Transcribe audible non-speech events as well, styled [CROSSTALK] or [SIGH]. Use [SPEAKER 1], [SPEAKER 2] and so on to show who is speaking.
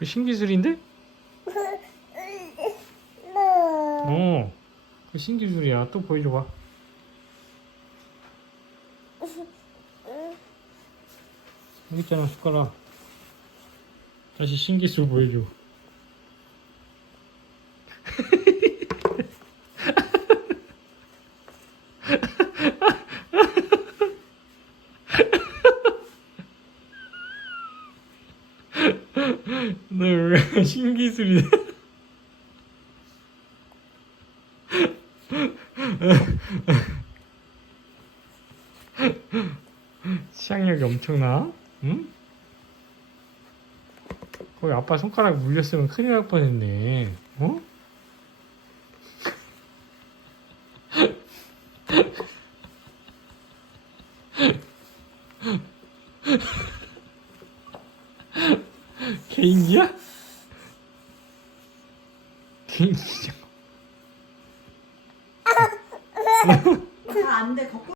[SPEAKER 1] 그 신기술인데? 어. 그 신기술이야. 또 보여줘봐. 여기 있잖아, 숟가락. 다시 신기술 보여줘. 너 [LAUGHS] 신기술이야. 치약력이 엄청나? 응? 거기 아빠 손가락 물렸으면 큰일 날 뻔했네. 어? [LAUGHS] 개인기야? 개인기야?
[SPEAKER 2] 잘안 돼. 덮고